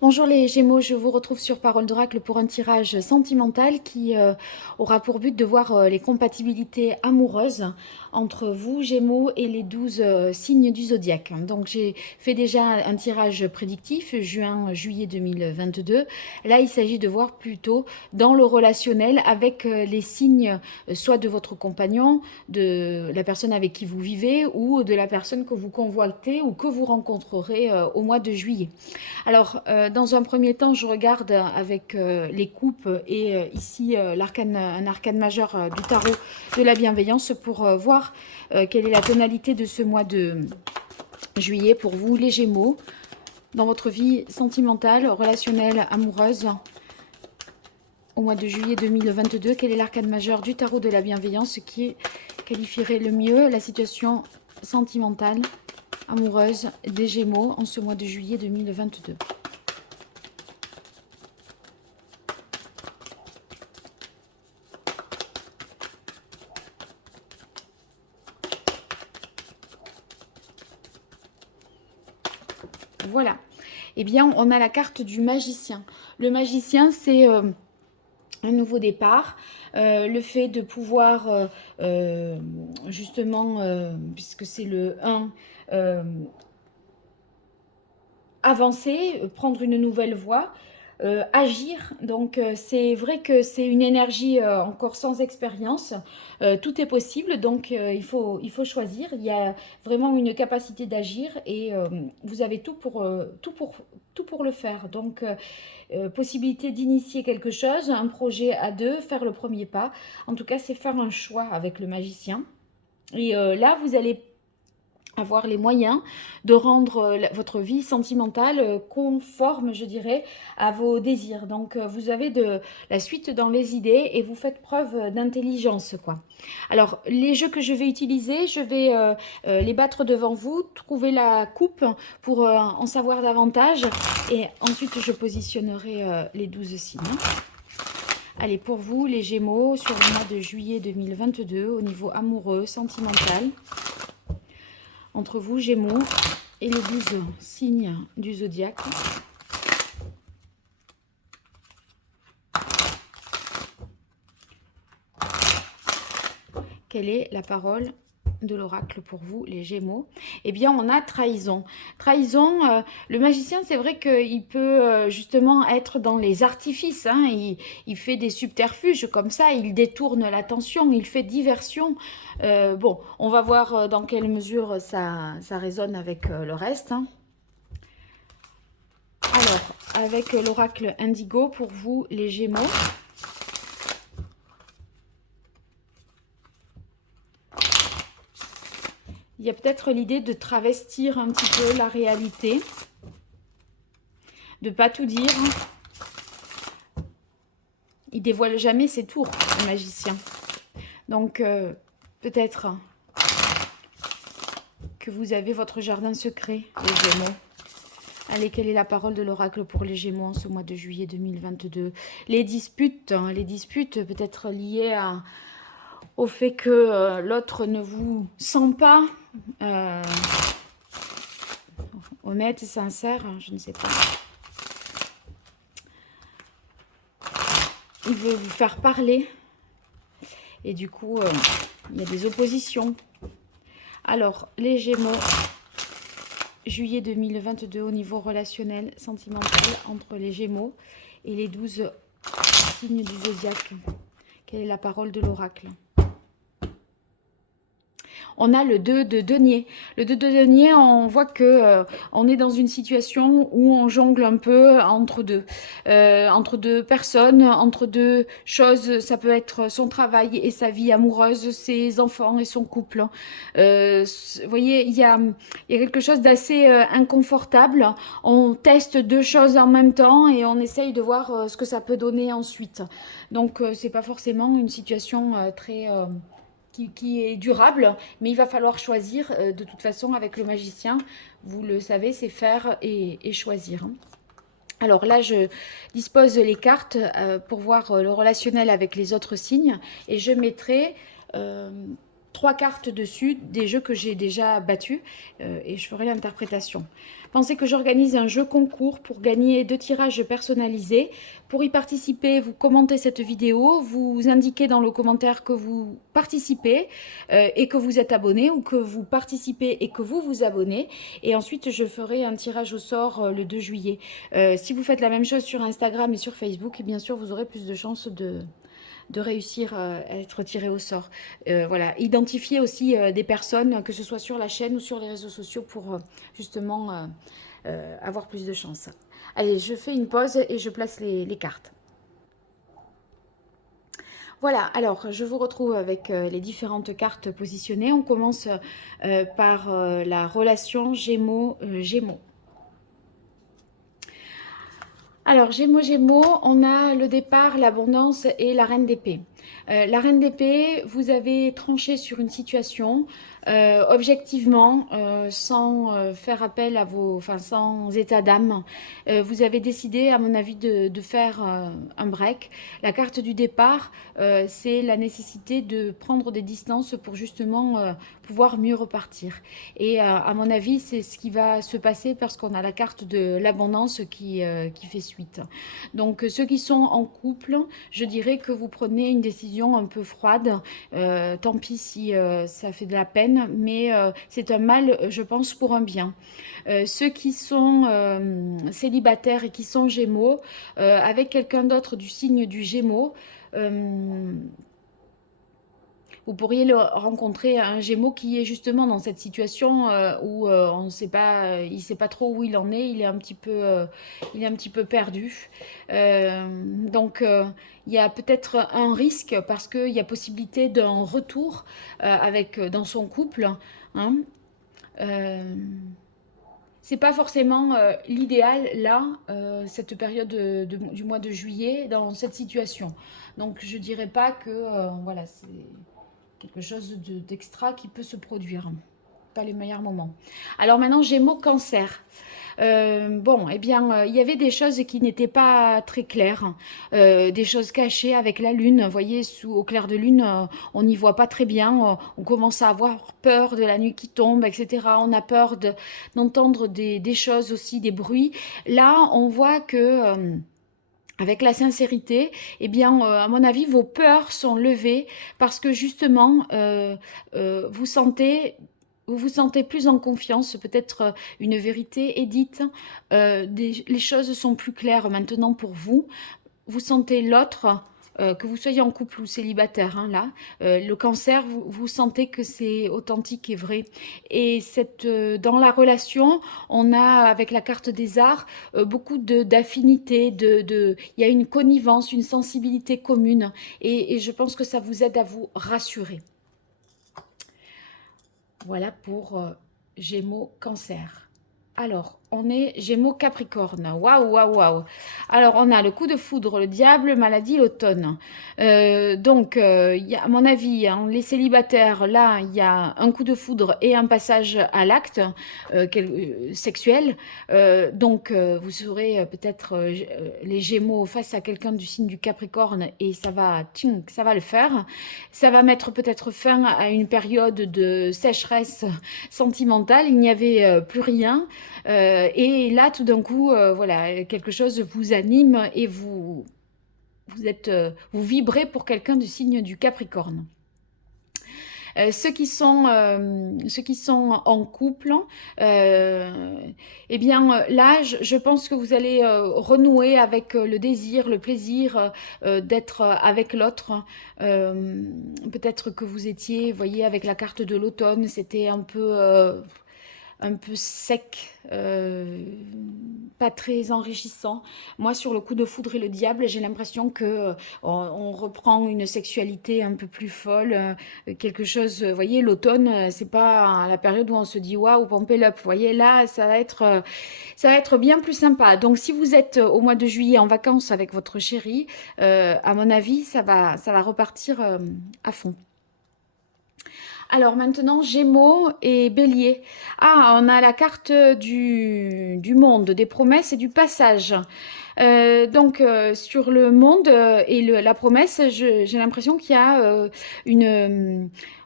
Bonjour les Gémeaux, je vous retrouve sur Parole d'Oracle pour un tirage sentimental qui aura pour but de voir les compatibilités amoureuses entre vous, Gémeaux, et les 12 signes du zodiaque. Donc j'ai fait déjà un tirage prédictif, juin-juillet 2022. Là, il s'agit de voir plutôt dans le relationnel avec les signes soit de votre compagnon, de la personne avec qui vous vivez ou de la personne que vous convoitez ou que vous rencontrerez au mois de juillet. Alors, dans un premier temps, je regarde avec les coupes et ici un arcane majeur du tarot de la bienveillance pour voir quelle est la tonalité de ce mois de juillet pour vous, les Gémeaux, dans votre vie sentimentale, relationnelle, amoureuse. Au mois de juillet 2022, quel est l'arcane majeur du tarot de la bienveillance qui qualifierait le mieux la situation sentimentale, amoureuse des Gémeaux en ce mois de juillet 2022? Voilà. Eh bien, on a la carte du magicien. Le magicien, c'est un nouveau départ, le fait de pouvoir, justement, puisque c'est le 1, avancer, prendre une nouvelle voie, agir. Donc c'est vrai que c'est une énergie encore sans expérience. Tout est possible, donc il faut choisir. Il y a vraiment une capacité d'agir et vous avez tout pour le faire. Donc possibilité d'initier quelque chose, un projet à deux, faire le premier pas. En tout cas, c'est faire un choix avec le magicien. Et là, vous allez avoir les moyens de rendre votre vie sentimentale conforme, je dirais, à vos désirs. Donc, vous avez de la suite dans les idées et vous faites preuve d'intelligence, quoi. Alors, les jeux que je vais utiliser, je vais les battre devant vous, trouver la coupe pour en savoir davantage et ensuite je positionnerai les 12 signes. Allez, pour vous, les Gémeaux, sur le mois de juillet 2022, au niveau amoureux, sentimental, entre vous, Gémeaux, et les 12 signes du zodiaque. Quelle est la parole de l'oracle pour vous, les Gémeaux? Eh bien, on a trahison. Trahison, le magicien, c'est vrai qu'il peut justement être dans les artifices. Hein, il fait des subterfuges comme ça, il détourne l'attention, il fait diversion. Bon, on va voir dans quelle mesure ça résonne avec le reste. Hein. Alors, avec l'oracle Indigo, pour vous, les Gémeaux. Il y a peut-être l'idée de travestir un petit peu la réalité, de ne pas tout dire. Il dévoile jamais ses tours, le magicien. Donc, peut-être que vous avez votre jardin secret, les Gémeaux. Allez, quelle est la parole de l'oracle pour les Gémeaux en ce mois de juillet 2022? Les disputes peut-être liées au fait que l'autre ne vous sent pas honnête et sincère, je ne sais pas. Il veut vous faire parler et du coup, il y a des oppositions. Alors, les Gémeaux, juillet 2022 au niveau relationnel, sentimental, entre les Gémeaux et les 12 signes du zodiaque. Quelle est la parole de l'oracle? On a le 2 de denier. Le 2 de denier, on voit que on est dans une situation où on jongle un peu entre deux personnes, entre deux choses. Ça peut être son travail et sa vie amoureuse, ses enfants et son couple. Vous voyez, il y a quelque chose d'assez inconfortable. On teste deux choses en même temps et on essaye de voir ce que ça peut donner ensuite. Donc, c'est pas forcément une situation très qui est durable, mais il va falloir choisir de toute façon avec le magicien. Vous le savez, c'est faire et choisir. Hein. Alors là, je dispose les cartes pour voir le relationnel avec les autres signes et je mettrai 3 cartes dessus, des jeux que j'ai déjà battus, et je ferai l'interprétation. Pensez que j'organise un jeu concours pour gagner 2 tirages personnalisés. Pour y participer, vous commentez cette vidéo, vous indiquez dans le commentaire que vous participez et que vous êtes abonné, ou que vous participez et que vous vous abonnez. Et ensuite, je ferai un tirage au sort le 2 juillet. Si vous faites la même chose sur Instagram et sur Facebook, et bien sûr, vous aurez plus de chances de réussir à être tiré au sort. Voilà, identifier aussi des personnes, que ce soit sur la chaîne ou sur les réseaux sociaux, pour justement avoir plus de chance. Allez, je fais une pause et je place les cartes. Voilà, alors je vous retrouve avec les différentes cartes positionnées. On commence par la relation Gémeaux-Gémeaux. Alors, Gémeaux, on a le départ, l'abondance et la reine d'épée. La reine d'épée, vous avez tranché sur une situation objectivement, sans faire appel à vos, enfin sans état d'âme. Vous avez décidé, à mon avis, de faire un break. La carte du départ, c'est la nécessité de prendre des distances pour justement pouvoir mieux repartir. Et à mon avis, c'est ce qui va se passer, parce qu'on a la carte de l'abondance qui fait suite. Donc ceux qui sont en couple, je dirais que vous prenez une décision un peu froide. Tant pis si ça fait de la peine, mais c'est un mal, je pense, pour un bien. Ceux qui sont célibataires et qui sont Gémeaux, avec quelqu'un d'autre du signe du Gémeaux, vous pourriez rencontrer un Gémeaux qui est justement dans cette situation où on ne sait pas, il ne sait pas trop où il en est, il est un petit peu perdu. Donc il y a peut-être un risque, parce qu'il y a possibilité d'un retour dans son couple. Hein. C'est pas forcément l'idéal là, cette période du mois de juillet, dans cette situation. Donc je dirais pas que voilà, c'est quelque chose d'extra qui peut se produire. Pas les meilleurs moments. Alors maintenant, Gémeaux, Cancer. Bon, eh bien, il y avait des choses qui n'étaient pas très claires, des choses cachées avec la lune. Vous voyez, au clair de lune, on n'y voit pas très bien. On commence à avoir peur de la nuit qui tombe, etc. On a peur d'entendre des choses aussi, des bruits. Là, on voit que avec la sincérité, eh bien, à mon avis, vos peurs sont levées, parce que justement, vous vous sentez plus en confiance. Peut-être une vérité est dite, les choses sont plus claires maintenant pour vous. Vous sentez l'autre, que vous soyez en couple ou célibataire, hein, là, le Cancer, vous sentez que c'est authentique et vrai. Et dans la relation, on a, avec la carte des arts, beaucoup d'affinités, il y a une connivence, une sensibilité commune, et je pense que ça vous aide à vous rassurer. Voilà pour Gémeaux, Cancer. Alors, on est Gémeaux, Capricorne. Waouh, waouh, waouh. Alors, on a le coup de foudre, le diable, maladie, l'automne. Donc, à mon avis, hein, les célibataires, là, il y a un coup de foudre et un passage à l'acte sexuel. Donc, vous serez peut-être les Gémeaux face à quelqu'un du signe du Capricorne, et ça va le faire. Ça va mettre peut-être fin à une période de sécheresse sentimentale. Il n'y avait plus rien. Et là, tout d'un coup, voilà, quelque chose vous anime, et vous vibrez pour quelqu'un du signe du Capricorne. Ceux qui sont en couple, eh bien là, je pense que vous allez renouer avec le désir, le plaisir d'être avec l'autre. Peut-être que vous étiez, vous voyez, avec la carte de l'automne, c'était un peu sec, pas très enrichissant. Moi, sur le coup de foudre et le diable, j'ai l'impression que on reprend une sexualité un peu plus folle, quelque chose. Vous voyez, l'automne, c'est pas la période où on se dit waouh, pump it up. Vous voyez, là, ça va être bien plus sympa. Donc, si vous êtes au mois de juillet en vacances avec votre chéri, à mon avis, ça va repartir à fond. Alors maintenant, Gémeaux et Bélier. Ah, on a la carte du monde, des promesses et du passage. Donc, sur le monde et la promesse, j'ai l'impression qu'il y a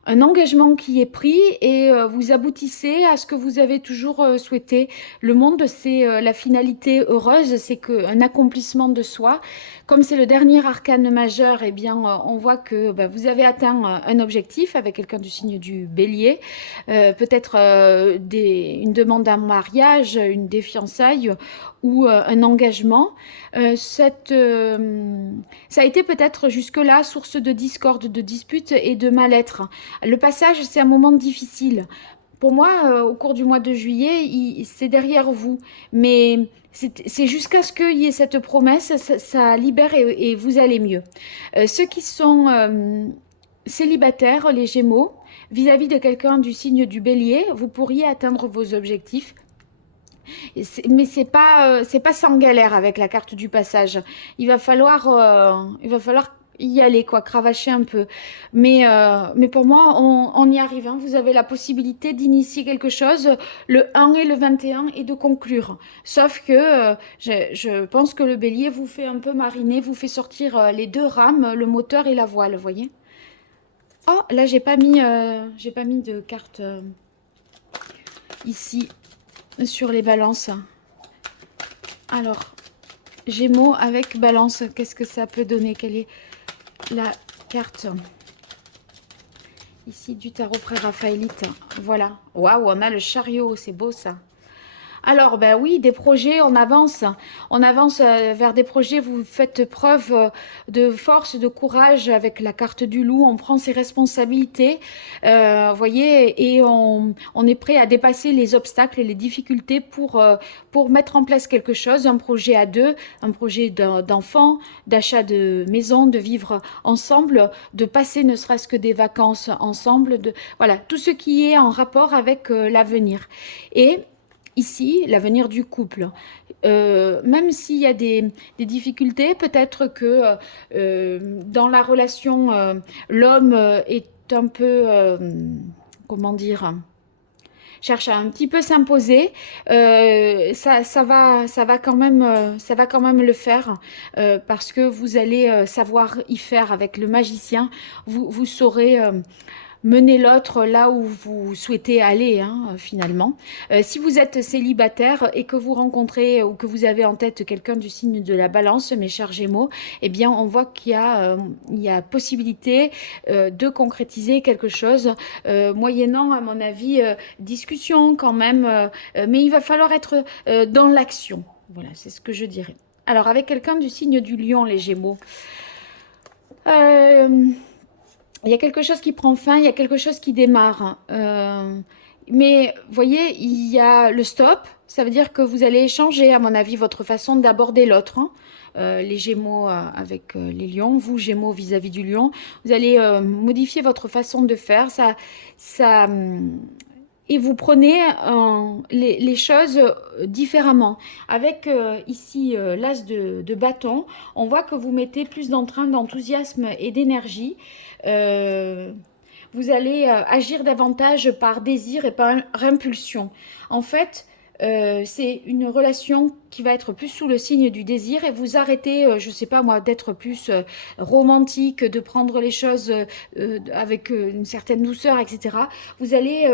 un engagement qui est pris et vous aboutissez à ce que vous avez toujours souhaité. Le monde, c'est la finalité heureuse, c'est un accomplissement de soi. Comme c'est le dernier arcane majeur, eh bien, on voit que vous avez atteint un objectif avec quelqu'un du signe du Bélier, peut-être une demande en mariage, des fiançailles ou un engagement. Ça a été peut-être jusque-là source de discorde, de disputes et de mal-être. Le passage, c'est un moment difficile. Pour moi, au cours du mois de juillet, c'est derrière vous. Mais c'est jusqu'à ce qu'il y ait cette promesse, ça libère et vous allez mieux. Ceux qui sont célibataires, les Gémeaux, vis-à-vis de quelqu'un du signe du Bélier, vous pourriez atteindre vos objectifs. Mais c'est pas sans galère avec la carte du passage. Il va falloir y aller, quoi, cravacher un peu. Mais pour moi, on y arrive, hein. Vous avez la possibilité d'initier quelque chose le 1 et le 21 et de conclure. Sauf que je pense que le bélier vous fait un peu mariner, vous fait sortir les deux rames, le moteur et la voile, vous voyez? Oh, là, j'ai pas mis de carte ici sur les balances. Alors, Gémeaux avec balance, qu'est-ce que ça peut donner? Quelle est la carte ici du tarot pré-raphaélite? Voilà. Waouh, on a le chariot, c'est beau ça. Alors, ben oui, des projets, on avance. On avance vers des projets, vous faites preuve de force, de courage avec la carte du loup. On prend ses responsabilités, vous voyez, et on est prêt à dépasser les obstacles et les difficultés pour mettre en place quelque chose, un projet à deux, un projet d'enfant, d'achat de maison, de vivre ensemble, de passer ne serait-ce que des vacances ensemble, voilà, tout ce qui est en rapport avec l'avenir. Et ici, l'avenir du couple. Même s'il y a des difficultés, peut-être que dans la relation, l'homme est un peu, comment dire, cherche à un petit peu s'imposer, ça va quand même, ça va quand même le faire parce que vous allez savoir y faire avec le magicien. Vous saurez mener l'autre là où vous souhaitez aller, hein, finalement. Si vous êtes célibataire et que vous rencontrez ou que vous avez en tête quelqu'un du signe de la balance, mes chers Gémeaux, eh bien, on voit il y a possibilité de concrétiser quelque chose, moyennant, à mon avis, discussion quand même, mais il va falloir être dans l'action. Voilà, c'est ce que je dirais. Alors, avec quelqu'un du signe du lion, les Gémeaux, il y a quelque chose qui prend fin, il y a quelque chose qui démarre. Mais vous voyez, il y a le stop, ça veut dire que vous allez changer, à mon avis, votre façon d'aborder l'autre, hein. Les Gémeaux avec les lions, vous Gémeaux vis-à-vis du lion, vous allez modifier votre façon de faire, et vous prenez les choses différemment. Avec ici l'as de bâton, on voit que vous mettez plus d'entrain, d'enthousiasme et d'énergie. Vous allez agir davantage par désir et par impulsion. En fait, c'est une relation qui va être plus sous le signe du désir et vous arrêtez, je ne sais pas moi, d'être plus romantique, de prendre les choses avec une certaine douceur, etc. Vous allez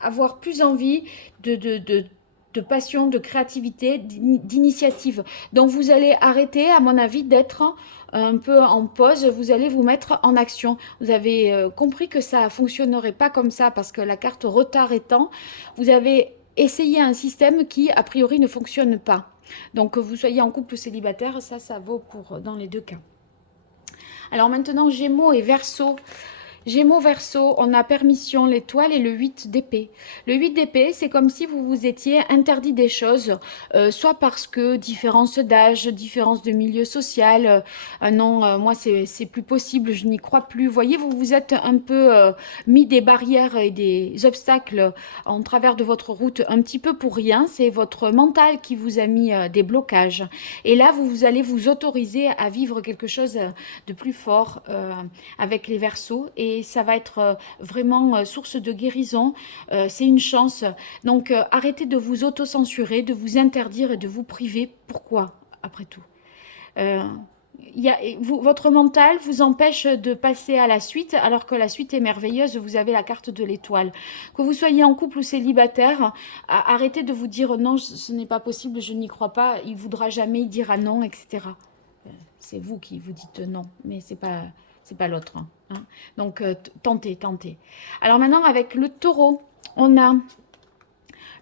avoir plus envie de passion, de créativité, d'initiative. Donc vous allez arrêter, à mon avis, d'être un peu en pause, vous allez vous mettre en action. Vous avez compris que ça ne fonctionnerait pas comme ça parce que la carte retard étant, vous avez essayé un système qui, a priori, ne fonctionne pas. Donc que vous soyez en couple ou célibataire, ça vaut pour dans les deux cas. Alors maintenant, Gémeaux et Verseau. Gémeaux Verseau, on a permission, l'étoile et le 8 d'épée. Le 8 d'épée, c'est comme si vous vous étiez interdit des choses, soit parce que différence d'âge, différence de milieu social, non, moi c'est plus possible, je n'y crois plus. Vous voyez, vous vous êtes un peu mis des barrières et des obstacles en travers de votre route un petit peu pour rien. C'est votre mental qui vous a mis des blocages. Et là, vous allez vous autoriser à vivre quelque chose de plus fort avec les Verseaux et ça va être vraiment source de guérison. C'est une chance. Donc, arrêtez de vous auto-censurer, de vous interdire et de vous priver. Pourquoi, après tout Votre mental vous empêche de passer à la suite, alors que la suite est merveilleuse, vous avez la carte de l'étoile. Que vous soyez en couple ou célibataire, arrêtez de vous dire non, ce n'est pas possible, je n'y crois pas, il ne voudra jamais, il dira non, etc. C'est vous qui vous dites non, mais c'est pas l'autre. Hein. Donc, tentez, tentez. Alors maintenant, avec le taureau, on a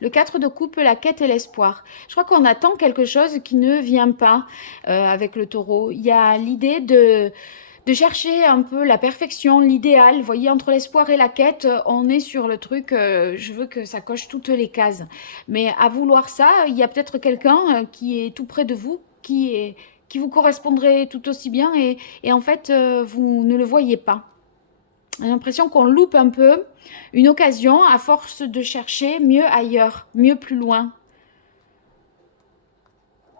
le 4 de coupe, la quête et l'espoir. Je crois qu'on attend quelque chose qui ne vient pas avec le taureau. Il y a l'idée de chercher un peu la perfection, l'idéal. Vous voyez, entre l'espoir et la quête, on est sur le truc, je veux que ça coche toutes les cases. Mais à vouloir ça, il y a peut-être quelqu'un qui est tout près de vous, qui vous correspondrait tout aussi bien et en fait, vous ne le voyez pas. J'ai l'impression qu'on loupe un peu une occasion à force de chercher mieux ailleurs, mieux plus loin.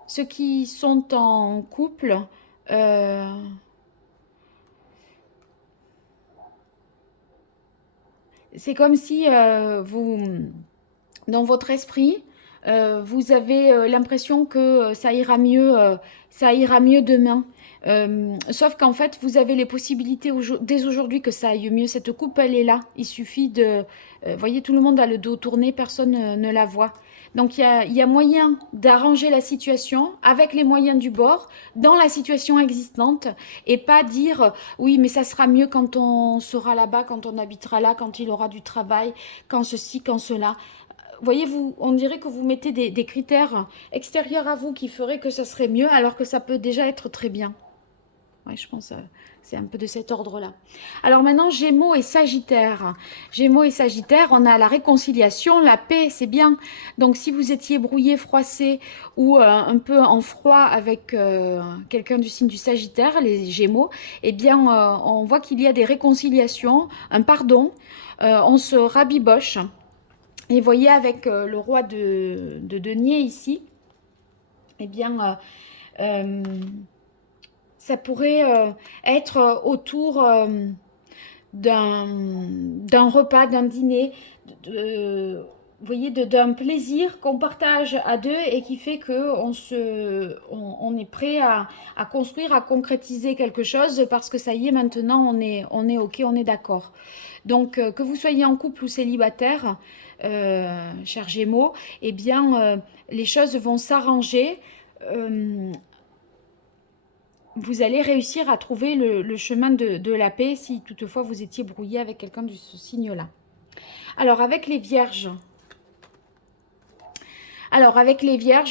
Ceux qui sont en couple, c'est comme si dans votre esprit, vous avez l'impression que ça ira mieux demain. Sauf qu'en fait, vous avez les possibilités dès aujourd'hui que ça aille mieux. Cette coupe, elle est là. Il suffit de... voyez, tout le monde a le dos tourné, personne ne la voit. Donc, il y a moyen d'arranger la situation avec les moyens du bord, dans la situation existante, et pas dire, oui, mais ça sera mieux quand on sera là-bas, quand on habitera là, quand il aura du travail, quand ceci, quand cela. Voyez-vous, on dirait que vous mettez des critères extérieurs à vous qui feraient que ça serait mieux, alors que ça peut déjà être très bien. Ouais, je pense c'est un peu de cet ordre-là. Alors maintenant, Gémeaux et Sagittaire. Gémeaux et Sagittaire, on a la réconciliation, la paix, c'est bien. Donc si vous étiez brouillé, froissé ou un peu en froid avec quelqu'un du signe du Sagittaire, les Gémeaux, eh bien, on voit qu'il y a des réconciliations, un pardon, on se rabiboche. Et vous voyez, avec le roi de denier ici, eh bien... ça pourrait être autour d'un repas, d'un dîner, vous voyez, d'un plaisir qu'on partage à deux et qui fait qu'on on est prêt à construire, à concrétiser quelque chose parce que ça y est, maintenant, on est OK, on est d'accord. Donc, que vous soyez en couple ou célibataire, cher Gémeaux, eh bien, les choses vont s'arranger. Vous allez réussir à trouver le chemin de la paix si toutefois vous étiez brouillé avec quelqu'un de ce signe-là. Alors, avec les vierges,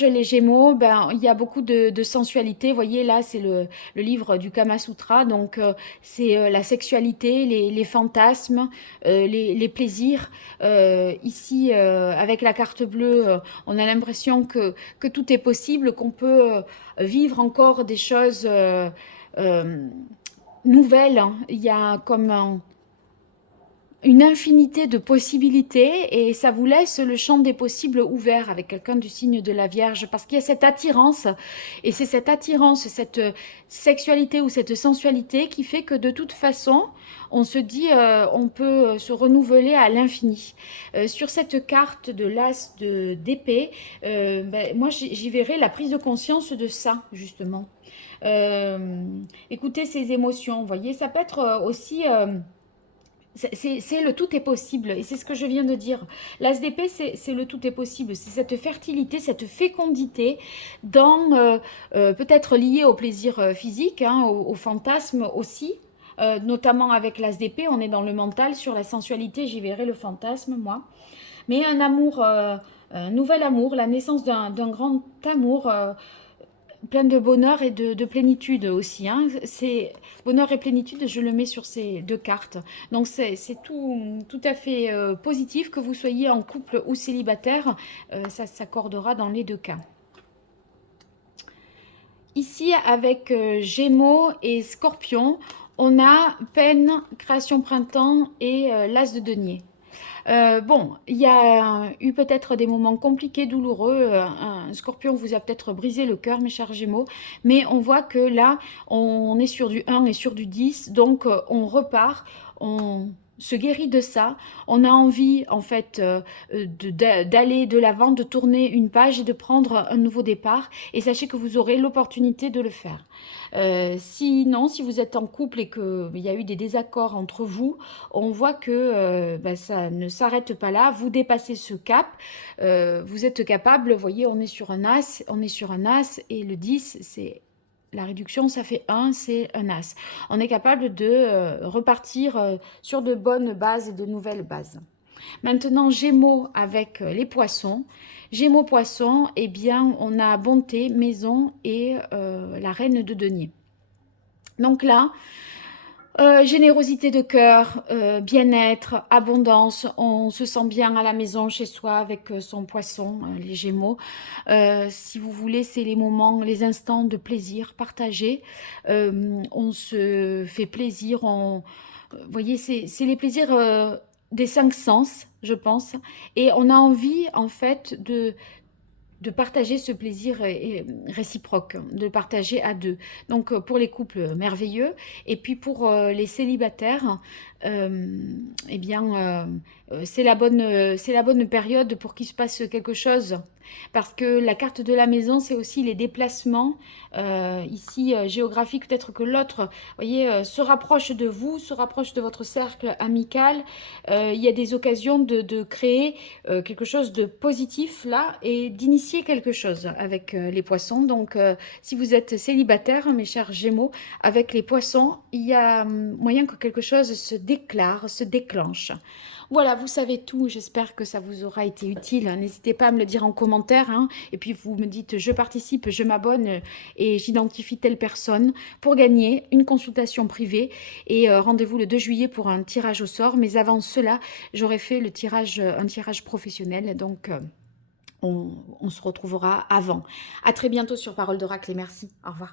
les Gémeaux, ben, il y a beaucoup de sensualité. Vous voyez, là, c'est le livre du Kama Sutra. Donc, c'est la sexualité, les fantasmes, les plaisirs. Ici, avec la carte bleue, on a l'impression que tout est possible, qu'on peut vivre encore des choses nouvelles. Il y a comme une infinité de possibilités et ça vous laisse le champ des possibles ouvert avec quelqu'un du signe de la Vierge parce qu'il y a cette attirance et c'est cette attirance, cette sexualité ou cette sensualité qui fait que de toute façon on se dit on peut se renouveler à l'infini. Sur cette carte de l'as d'épée, ben, moi j'y verrai la prise de conscience de ça justement. Écoutez ces émotions, vous voyez, ça peut être aussi... c'est le tout est possible, et c'est ce que je viens de dire. L'as d'épée, c'est le tout est possible. C'est cette fertilité, cette fécondité, dans peut-être liée au plaisir physique, hein, au fantasme aussi, notamment avec l'as d'épée, on est dans le mental, sur la sensualité, j'y verrai le fantasme, moi. Mais un amour, un nouvel amour, la naissance d'un grand amour plein de bonheur et de plénitude aussi. Hein. C'est bonheur et plénitude, je le mets sur ces deux cartes. Donc c'est tout à fait positif, que vous soyez en couple ou célibataire, ça s'accordera dans les deux cas. Ici, avec Gémeaux et Scorpion, on a peine, création printemps et l'as de denier. Bon, il y a eu peut-être des moments compliqués, douloureux. Un scorpion vous a peut-être brisé le cœur, mes chers Gémeaux. Mais on voit que là, on est sur du 1 et sur du 10. Donc, on repart. se guérit de ça. On a envie, en fait, d'aller de l'avant, de tourner une page et de prendre un nouveau départ. Et sachez que vous aurez l'opportunité de le faire. Sinon, si vous êtes en couple et qu'il y a eu des désaccords entre vous, on voit que ben, ça ne s'arrête pas là. Vous dépassez ce cap. Vous êtes capable, vous voyez, on est sur un as et le 10, c'est la réduction, ça fait 1, c'est un as. On est capable de repartir sur de bonnes bases et de nouvelles bases. Maintenant, Gémeaux avec les poissons. Gémeaux poissons, eh bien, on a bonté, maison et la reine de denier. Donc là, générosité de cœur, bien-être, abondance, on se sent bien à la maison, chez soi, avec son poisson, les Gémeaux. Si vous voulez, c'est les moments, les instants de plaisir partagés. On se fait plaisir, vous voyez, c'est les plaisirs des 5 sens, je pense. Et on a envie, en fait, de partager ce plaisir réciproque, de partager à deux. Donc pour les couples, merveilleux. Et puis pour les célibataires, eh bien, c'est la bonne période pour qu'il se passe quelque chose. Parce que la carte de la maison, c'est aussi les déplacements, ici géographiques. Peut-être que l'autre, voyez, se rapproche de vous, se rapproche de votre cercle amical. Il y a des occasions de créer quelque chose de positif là et d'initier quelque chose avec les poissons. Donc, si vous êtes célibataire, mes chers Gémeaux, avec les poissons, il y a moyen que quelque chose se déclare, se déclenche. Voilà, vous savez tout. J'espère que ça vous aura été utile. N'hésitez pas à me le dire en commentaire, hein. Et puis, vous me dites, je participe, je m'abonne et j'identifie telle personne pour gagner une consultation privée. Et rendez-vous le 2 juillet pour un tirage au sort. Mais avant cela, j'aurai fait un tirage professionnel. Donc, on se retrouvera avant. À très bientôt sur Parole d'Oracle et merci. Au revoir.